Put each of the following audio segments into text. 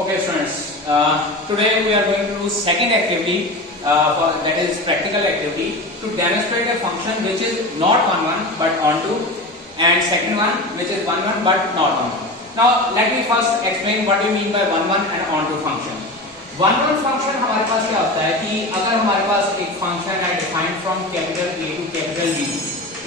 Okay, students. Today we are going to do second activity, that is practical activity, to demonstrate a function which is not on1 but onto, and second one which is on1 but not onto. Now let me first explain what you mean by on1 and onto function. on1 function हमारे पास क्या होता है कि अगर हमारे पास एक function है defined from capital A to capital B,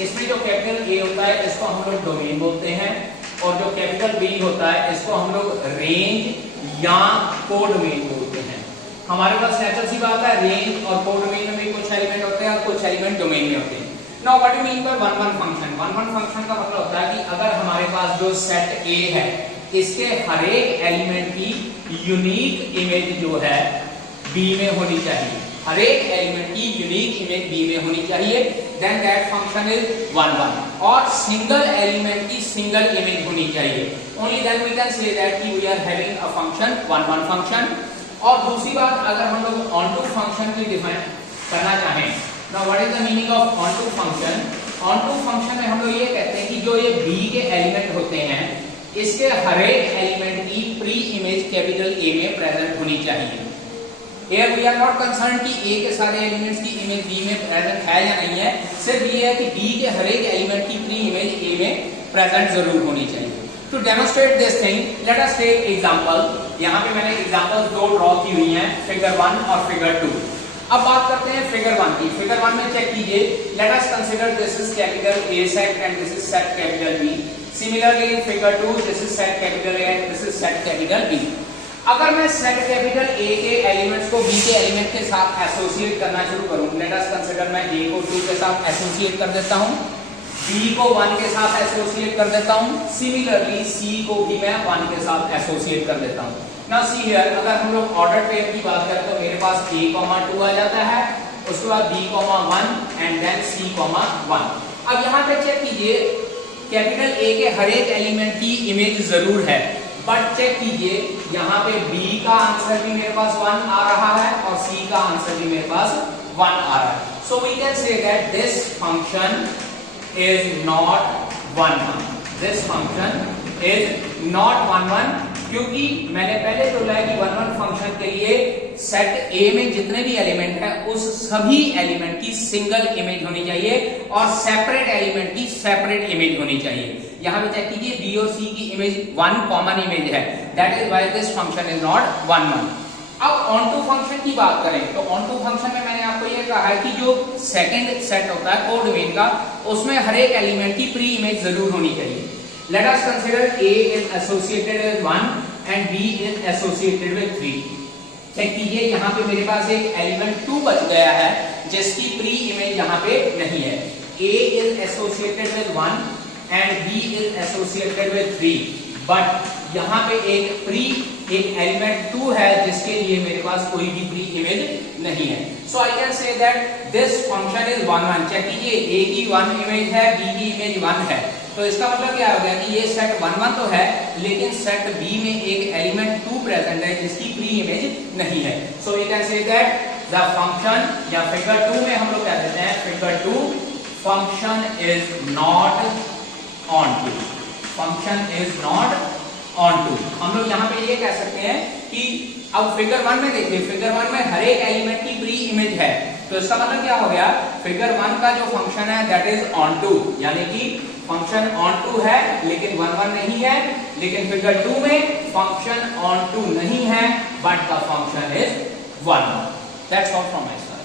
इसमें जो कैपिटल A होता है इसको हम लोग डोमेन बोलते हैं और जो कैपिटल B होता है इसको हम लोग रेंज या कोडोमेन बोलते हैं। हमारे पास नेचुरल सी बात है, रेंज और कोडोमेन में भी कुछ एलिमेंट होते हैं और कुछ एलिमेंट डोमेन में होते हैं। Now what you mean by on1 function? on1 function का मतलब होता है कि अगर हमारे पास जो सेट A है इसके हर एक एलिमेंट की यूनिक इमेज जो है B में होनी चाहिए, हर एक एलिमेंट की यूनिक इमेज B में होनी चाहिए, then that function is on1। और सिंगल एलिमेंट की सिंगल इमेज होनी चाहिए, only then we can say that कि we are having a function on1 function. और दूसरी बात, अगर हम लोग onto फंक्शन की डिफाइन करना चाहें, now what is the meaning of onto function? onto function में हम लोग ये कहते हैं कि जो ये B के एलिमेंट होते हैं इसके हर एक एलिमेंट की प्री इमेज कैपिटल A में प्रेजेंट होनी चाहिए। Here we are not concerned कि A के सारे एलिमेंट्स की इमेज B में प्रेजेंट है या नहीं है, सिर्फ ये है कि B के हर एक एलिमेंट की प्री इमेज A में प्रेजेंट जरूर होनी चाहिए। To demonstrate this thing, let us take example। यहाँ पे मैंने एग्जांपल दो ड्रॉ की हुई हैं, फिगर 1 और फिगर 2। अब बात करते हैं फिगर 1 की। फिगर 1 में चेक कीजिए, let us consider this is capital A set and this is set capital B। Similarly in figure 2, this is set capital A and this is set capital B। अगर मैं set capital A के elements को B के element के साथ associate करना शुरू करूं, लेट अस कंसीडर मैं A को 2 के साथ एसोसिएट कर देता हूं, B को 1 के साथ एसोसिएट कर देता हूं, सिमिलरली C को भी मैं 1 के साथ एसोसिएट कर देता हूं। नाउ सी हियर, अगर हम लोग ऑर्डर पेयर की बात करें तो मेरे पास A, 2 आ जाता है, उसके बाद B, 1 एंड देन C, 1। अब यहां पे चेक कीजिए, कैपिटल A के हर एक एलिमेंट की इमेज जरूर है, बट चेक कीजिए यहाँ पे B का आंसर भी मेरे पास 1 आ रहा है और C का आंसर भी मेरे पास 1 आ रहा है। So we can say that this function is not 1-1। This function is not 1-1 क्योंकि मैंने पहले बोला है कि 1-1 फंक्शन के लिए सेट A में जितने भी एलिमेंट है उस सभी एलिमेंट की सिंगल इमेज होनी चाहिए और सेपरेट एलिमेंट की सेपरेट इमेज होनी चाहिए। यहां पे चेक कीजिए, B और C की इमेज 1 कॉमन इमेज है, that is why this function is not 1-1। अब onto फंक्शन की बात करें तो onto फंक्शन में मैंने आपको ये कहा है कि जो सेकंड सेट होता है कोडोमेन का, उसमें हर एक एलिमेंट की प्री इमेज जरूर होनी चाहिए। Let us consider A is associated with 1 and B is associated with 3। Check कीजिए, यहाँ पे मेरे पास एक एलिमेंट 2 बच गया है जिसकी प्री इमेज यहाँ पे नहीं है। A is associated with 1 and B is associated with 3, but यहाँ पे एक एलिमेंट 2 है जिसके लिए मेरे पास कोई भी प्री इमेज नहीं है। So I can say that this function is 1-1। Check कीजिए, A की 1 इमेज है, B की इमेज 1 है, तो इसका मतलब क्या हो गया कि ये सेट 1-1 तो है लेकिन सेट B में एक एलिमेंट 2 प्रेजेंट है जिसकी प्री इमेज नहीं है। So we can say that the function, या फिगर 2 में हम लोग कह देते हैं figure 2 function is not onto। Function is not onto। हम लोग यहाँ पे ये कह सकते हैं कि अब फिगर 1 में देखिए, फिगर 1 में हर एक एलिमेंट की प्री इमेज है, तो इसका मतलब क्या हो गया, फिगर 1 का जो फंक्शन है दैट इज onto, यानी कि फंक्शन onto है लेकिन 1-1 नहीं है, लेकिन फिगर 2 में फंक्शन onto नहीं है but the function is 1-1। That's all from my side.